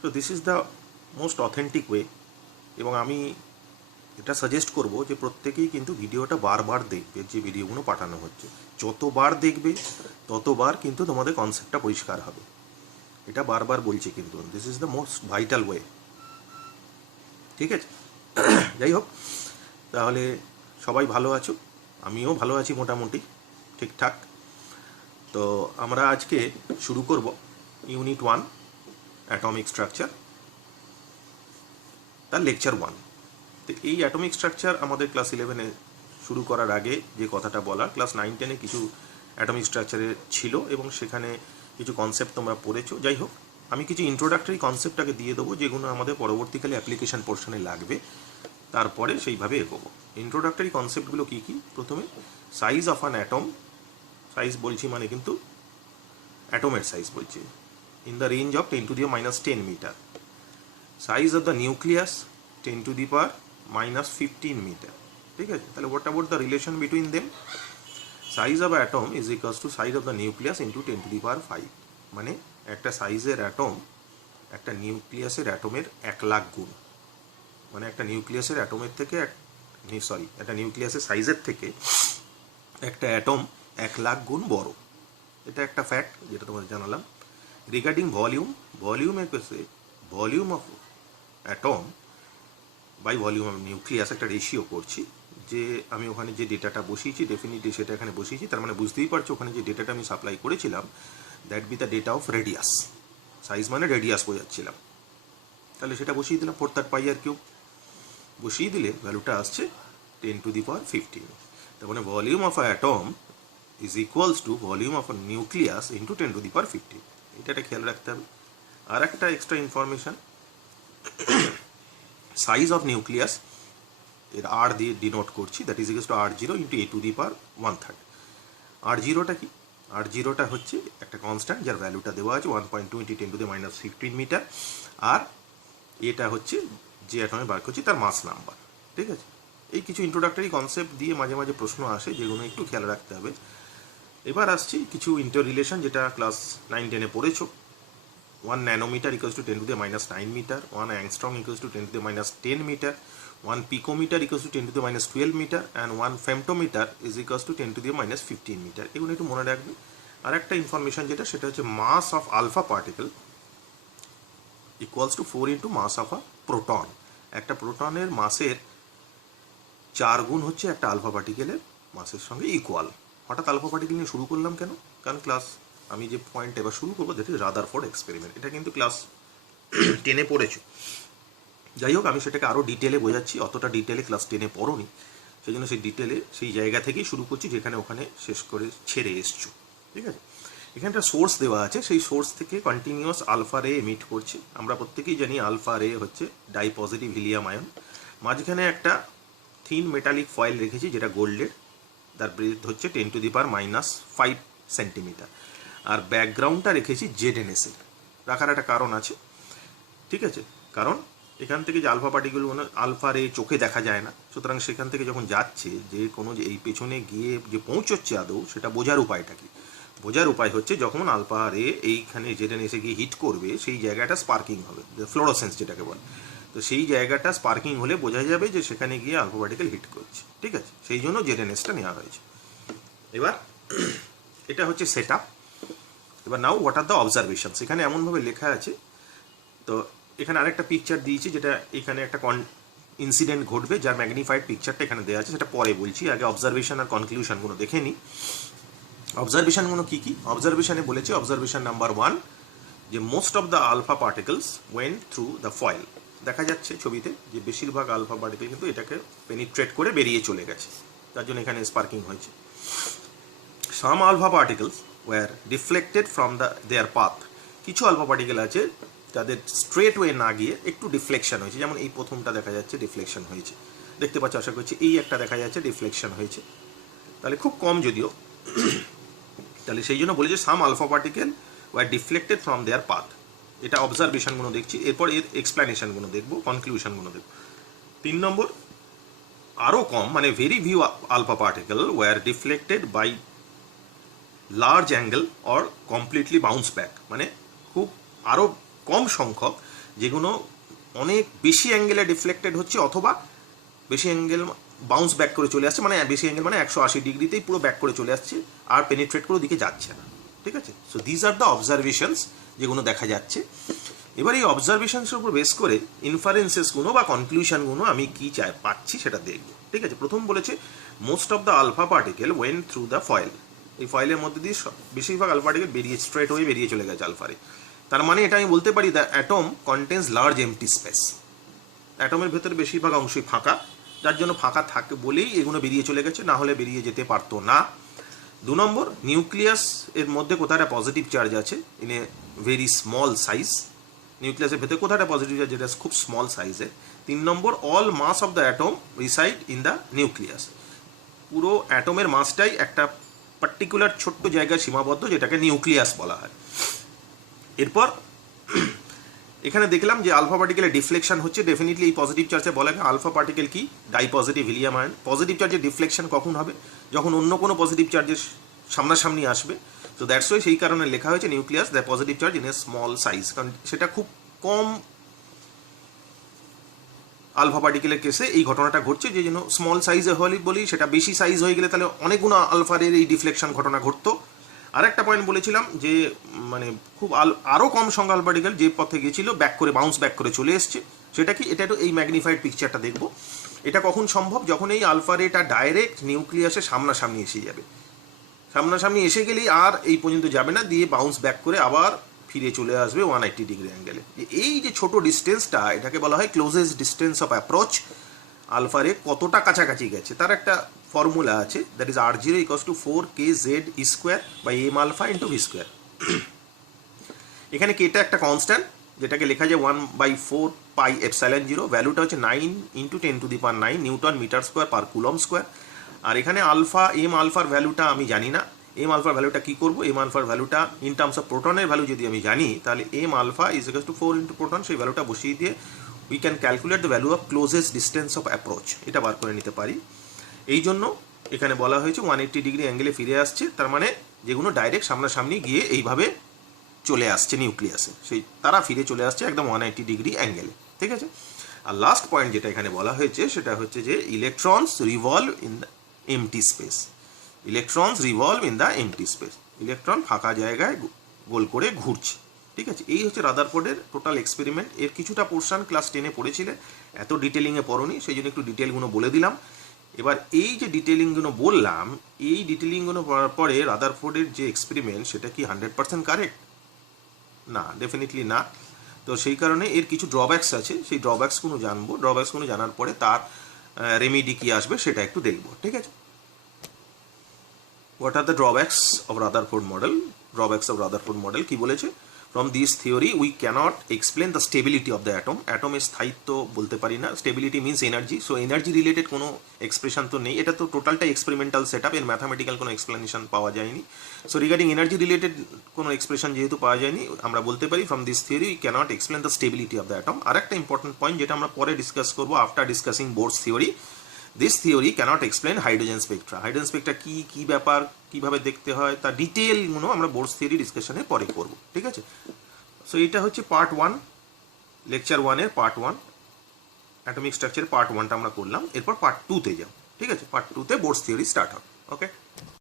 So this is the most authentic way. এবং আমি এটা সাজেস্ট করব যে প্রত্যেকেই কিন্তু ভিডিওটা বারবার দেখবে, যে ভিডিওগুলো পাঠানো হচ্ছে যতবার দেখবে ততবার কিন্তু তোমাদের কনসেপ্টটা পরিষ্কার হবে। এটা বারবার বলছি কিন্তু this is the most vital way. ঠিক আছে, যাই হোক, তাহলে সবাই ভালো আছো, আমিও ভালো আছি মোটামুটি ঠিকঠাক। তো আমরা আজকে শুরু করব ইউনিট 1 অ্যাটমিক স্ট্রাকচার, তার লেকচার 1। তো এই অ্যাটমিক স্ট্রাকচার আমাদের ক্লাস 11-এ শুরু করার আগে যে কথাটা বলা, ক্লাস 9-10-এ কিছু অ্যাটমিক স্ট্রাকচারে ছিল এবং সেখানে কিছু কনসেপ্ট তোমরা পড়েছো। যাই হোক, আমি কিছু ইন্ট্রোডাক্টরি কনসেপ্টটাকে দিয়ে দেবো যেগুলো আমাদের পরবর্তীকালে অ্যাপ্লিকেশন পোর্শনে লাগবে, তারপরে সেইভাবে এগোবো। ইন্ট্রোডাক্টরি কনসেপ্টগুলো কী কী? প্রথমে size of an atom, size বলছি মানে কিন্তু অ্যাটমের সাইজ বলছি, in the range of 10⁻10 metre. Size of the nucleus 10⁻15 metre. ঠিক আছে, তাহলে what about the relation between them? Size of atom is equals to size of the nucleus into 10⁵ মানে একটা সাইজের অ্যাটম একটা নিউক্লিয়াসের অ্যাটমের 1,00,000 গুণ। মানে একটা নিউক্লিয়াসের অ্যাটমের থেকে একটা নিউক্লিয়াসের সাইজের থেকে একটা অ্যাটম 1,00,000 গুণ বড়। এটা একটা ফ্যাক্ট যেটা তোমাদের জানালাম। রিগার্ডিং ভলিউম, ভলিউমের কেসে volume of atom by volume of nucleus একটা রেশিও করছি, যে আমি ওখানে যে ডেটাটা বসিয়েছি ডেফিনিটলি সেটা এখানে বসিয়েছি। তার মানে বুঝতেই পারছো ওখানে যে ডেটাটা আমি সাপ্লাই করেছিলাম that B the data of radius. Size মানে রেডিয়াস বোঝাচ্ছিলাম, তাহলে সেটা বসিয়ে দিলাম 4πr³ বসিয়ে দিলে ভ্যালুটা আসছে 10⁻15। তার মানে volume of atom is equals to volume of nucleus into 10⁻15। এটা খেয়াল রাখতে হবে। আর একটা extra information, size of nucleus এর আর দিয়ে ডিনোট করছি, that is equals two R0 into A⁻1/3। R0টা কি? R0টা হচ্ছে একটা কনস্ট্যান্ট যার ভ্যালুটা দেওয়া আছে 1.2 ইন্টু 10⁻15 মিটার। আর এটা হচ্ছে যে অ্যাটমে বার করছি তার মাস নাম্বার। ঠিক আছে, এই কিছু ইন্ট্রোডাক্টরি কনসেপ্ট দিয়ে মাঝে মাঝে প্রশ্ন আসে যেগুলো একটু খেয়াল রাখতে হবে। এবার আসছি কিছু ইন্টার রিলেশন যেটা ক্লাস 9-10-এ পড়েছো। 1 nanometre equals to 10⁻9 metre, 1 angstrom equals to 10⁻10 metre, 1 picometre equals to 10⁻12 metre and 1 femtometre is equals to 10⁻15 metre. এগুলো একটু মনে রাখবে। আর একটা ইনফরমেশন যেটা, সেটা হচ্ছে mass of alpha particle equals to 4 into mass of a proton. একটা প্রোটনের মাসের 4 গুণ হচ্ছে একটা আলফা পার্টিকেলের মাসের সঙ্গে ইকুয়াল। হঠাৎ আলফা পার্টিকেল নিয়ে শুরু করলাম কেন? কারণ ক্লাস আমি যে পয়েন্ট এবার শুরু করবো দ্যাট ইজ রাদারফোর্ড এক্সপেরিমেন্ট। এটা কিন্তু ক্লাস 10-এ পড়েছো। যাই হোক, আমি সেটাকে আরও ডিটেলে বোঝাচ্ছি, অতটা ডিটেলে ক্লাস 10-এ পড়োনি, সেই জন্য সেই ডিটেলে সেই জায়গা থেকেই শুরু করছি যেখানে ওখানে শেষ করে ছেড়ে এসছো। ঠিক আছে, এখানে একটা সোর্স দেওয়া আছে, সেই সোর্স থেকে কন্টিনিউয়াস আলফা রে এমিট করছে। আমরা প্রত্যেকেই জানি আলফা রে হচ্ছে ডাই পজিটিভ হিলিয়াম আয়ন। মাঝখানে একটা থিন মেটালিক ফয়েল রেখেছি যেটা গোল্ডের, তার ব্রেথ হচ্ছে 10⁻5 সেন্টিমিটার। আর ব্যাকগ্রাউন্ডটা রেখেছি ZnS এর। রাখার একটা কারণ আছে, ঠিক আছে, কারণ এখান থেকে যে আলফা পার্টিকেলগুলো আলফা রে চোখে দেখা যায় না, সুতরাং সেখান থেকে যখন যাচ্ছে যে কোনো যে এই পেছনে গিয়ে যে পৌঁছচ্ছে আদৌ, সেটা বোঝার উপায়টা কি? বোঝার উপায় হচ্ছে যখন আলফা রে এইখানে ZnS-এ গিয়ে হিট করবে সেই জায়গাটা স্পার্কিং হবে, ফ্লোরোসেন্স যেটাকে বলে। তো সেই জায়গাটা স্পার্কিং হলে বোঝা যাবে যে সেখানে গিয়ে আলফা পার্টিকেল হিট করছে। ঠিক আছে, সেই জন্য ZnS-টা নেওয়া হয়েছে। এবার এটা হচ্ছে সেট আপ। এবার now what are the observations, এখানে এমনভাবে লেখা আছে। তো এখানে আরেকটা পিকচার দিয়েছি, যেটা এখানে একটা ইনসিডেন্ট ঘটবে যার ম্যাগনিফাইড পিকচারটা এখানে দেওয়া আছে, সেটা পরে বলছি। আগে অবজারভেশন আর কনক্লুশনগুলো দেখে নিই। অবজারভেশনগুলো কী কী? অবজারভেশনে বলেছে, অবজারভেশন নাম্বার 1, যে most of the alpha particles went through the foil. দেখা যাচ্ছে ছবিতে যে বেশিরভাগ আলফা পার্টিকেল কিন্তু এটাকে পেনিট্রেট করে বেরিয়ে চলে গেছে, তার জন্য এখানে স্পার্কিং হয়েছে। Some alpha particles were deflected from their path. কিছু আলফা পার্টিকেল আছে যাদের স্ট্রেট ওয়ে না গিয়ে একটু ডিফ্লেকশন হয়েছে, যেমন এই প্রথমটা দেখা যাচ্ছে ডিফ্লেকশন হয়েছে, দেখতে পাচ্ছ আশা করছি। এই একটা দেখা যাচ্ছে ডিফ্লেকশন হয়েছে, তাহলে খুব কম যদিও। তাহলে সেই জন্য বলেছে some alpha particle were deflected from their path. এটা অবজারভেশনগুলো দেখছি, এরপর এর এক্সপ্লেনেশনগুলো দেখবো, কনক্লুশনগুলো দেখবো। 3 নম্বর, আরও কম মানে very few alpha particle were deflected by large angle or completely bounce back. মানে খুব আরও কম সংখ্যক যেগুলো অনেক বেশি অ্যাঙ্গেলে ডিফ্লেক্টেড হচ্ছে অথবা বেশি অ্যাঙ্গেল বাউন্স ব্যাক করে চলে আসছে, মানে বেশি অ্যাঙ্গেল মানে 180 ডিগ্রিতেই পুরো ব্যাক করে চলে আসছে, আর পেনিট্রেট করে দিকে যাচ্ছে না। ঠিক আছে, so these are the observations যেগুলো দেখা যাচ্ছে। এবার এই অবজারভেশনসের উপর বেস করে ইনফারেন্সেসগুলো বা কনক্লুশনগুলো আমি কী পাচ্ছি সেটা দেখব। ঠিক আছে, প্রথম বলেছে most of the alpha particle went through the foil. এই ফয়েলের মধ্যে দিয়ে বেশিরভাগ আলফা পার্টিকেল বেরিয়ে স্ট্রেট হয়ে বেরিয়ে চলে গেছে আলফারে। তার মানে এটা আমি বলতে পারি the atom contains large empty space. অ্যাটমের ভেতরে বেশিরভাগ অংশই ফাঁকা, যার জন্য ফাঁকা থাকে বলেই এগুলো বেরিয়ে চলে গেছে, না হলে বেরিয়ে যেতে পারতো না। 2 নম্বর, নিউক্লিয়াস এর মধ্যে কোথায় একটা পজিটিভ চার্জ আছে in a very small size. নিউক্লিয়াসের ভেতরে কোথায় একটা পজিটিভ চার্জ যেটা খুব স্মল সাইজের। 3 নম্বর, all mass of the atom reside in the nucleus. পুরো অ্যাটমের মাসটাই একটা পার্টিকুলার ছোট্ট জায়গায় সীমাবদ্ধ, যেটাকে নিউক্লিয়াস বলা হয়। এরপর এখানে দেখলাম যে আলফা পার্টিকেলের ডিফ্লেকশন হচ্ছে, ডেফিনেটলি এই পজিটিভ চার্জে বলা হয় আলফা পার্টিকেল কি die positive helium ion. Positive চার্জের ডিফ্লেকশন কখন হবে? যখন অন্য কোনো পজিটিভ চার্জের সামনাসামনি আসবে। তো দ্যাটস ওয়াই সেই কারণে লেখা হয়েছে nucleus the positive charge in a small size, কারণ সেটা খুব কম আলফা পার্টিকেলের কেসে এই ঘটনাটা ঘটছে, যে জন্য স্মল সাইজে হলে বলি, সেটা বেশি সাইজ হয়ে গেলে তাহলে অনেকগুলো আলফারের এই ডিফ্লেকশন ঘটনা ঘটতো। আরেকটা পয়েন্ট বলেছিলাম যে মানে খুব আরও কম সংখ্যা আলফা পার্টিকেল যে পথে গেছিলো ব্যাক করে বাউন্স ব্যাক করে চলে এসছে। সেটা কি? এটা একটু এই ম্যাগনিফাইড পিকচারটা দেখবো। এটা কখন সম্ভব? যখন এই আলফা রেটা ডাইরেক্ট নিউক্লিয়াসের সামনাসামনি এসে যাবে। সামনাসামনি এসে গেলেই আর এই পর্যন্ত যাবে না, দিয়ে বাউন্স ব্যাক করে আবার ফিরে চলে আসবে 180 ডিগ্রি অ্যাঙ্গেলে। এই যে ছোট ডিস্টেন্সটা, এটাকে বলা হয় ক্লোজেস্ট ডিস্টেন্স অফ অ্যাপ্রোচ। আলফারে কতটা কাছাকাছি গেছে তার একটা ফর্মুলা আছে, that is R0 = 4kz² m alpha × v²। এখানে কেটা একটা কনস্ট্যান্ট, যেটাকে লেখা যায় 1/4 পাই এপসাইলন 0। ভ্যালুটা হচ্ছে 9 × 10⁹ newton metre square per coulomb square. আর এখানে আলফা এম আলফার ভ্যালুটা আমি জানি না। এম আলফার ভ্যালুটা কী করবো? এম আলফার ভ্যালুটা ইন টার্মস অফ প্রোটনের ভ্যালু যদি আমি জানি, তাহলে এম আলফা = 4 × প্রোটন, সেই ভ্যালুটা বসিয়ে দিয়ে we can calculate the value of closest distance of approach, এটা বার করে নিতে পারি। এই জন্য এখানে বলা হয়েছে 180 ডিগ্রি অ্যাঙ্গেলে ফিরে আসছে, তার মানে যেগুলো ডাইরেক্ট সামনাসামনি গিয়ে এইভাবে চলে আসছে নিউক্লিয়াসে, সেই তারা ফিরে চলে আসছে একদম 180 ডিগ্রি অ্যাঙ্গেলে। ঠিক আছে, আর লাস্ট পয়েন্ট যেটা এখানে বলা হয়েছে সেটা হচ্ছে যে electrons revolve in the MT space. Electrons revolve in the MT space, electron ফাঁকা জায়গায় গোল করে ঘুরছে। ঠিক আছে, এই হচ্ছে রাদারফোর্ডের টোটাল এক্সপেরিমেন্ট। এর কিছুটা পোর্শন ক্লাস 10-এ পড়েছিলে, এত ডিটেলিংয়ে পড়োনি, সেই জন্য একটু ডিটেলগুলো বলে দিলাম। এবার এই যে ডিটেলিংগুলো বললাম, এই ডিটেলিংগুলো পড়ার পরে রাদারফোর্ডের যে এক্সপেরিমেন্ট সেটা কি 100% কারেক্ট? না, ডেফিনেটলি না। তো সেই কারণে এর কিছু ড্রব্যাকস আছে, সেই ড্রব্যাকসগুলো জানবো। ড্রব্যাকসগুলো জানার পরে তার রেমেডি কী আসবে সেটা একটু দেখবো। ঠিক আছে, what are the drawbacks of Rutherford model? Drawbacks of Rutherford model কি বলেছে? From this theory we cannot explain the stability of the atom. অ্যাটমের স্থায়িত্ব বলতে পারি না। Stability means energy, so energy related কোনো এক্সপ্রেশন তো নেই। এটা তো টোটালটাই এক্সপেরিমেন্টাল সেট আপ, এর ম্যাথামেটিক্যাল কোনো এক্সপ্লেনেশন পাওয়া যায়নি। সো রিগার্ডিং এনার্জি রিলেটেড কোনো এক্সপ্রেশন যেহেতু পাওয়া যায়নি, আমরা বলতে পারি from this theory we cannot explain the stability of the atom. আর একটা ইম্পর্টেন্ট পয়েন্ট যেটা আমরা পরে ডিসকাস করবো after discussing Bohr's theory, this theory cannot explain hydrogen spectra. Hydrogen spectra কী ব্যাপার, কীভাবে দেখতে হয়, তার ডিটেলগুলো আমরা বোরস থিওরি ডিসকাশনে পরে করব। ঠিক আছে, সো এটা হচ্ছে পার্ট 1, লেকচার 1-এর পার্ট 1, অ্যাটমিক স্ট্রাকচারের পার্ট 1টা আমরা করলাম। এরপর পার্ট 2-তে যাব। ঠিক আছে, পার্ট 2-তে বোরস থিওরি স্টার্ট হবে। ওকে।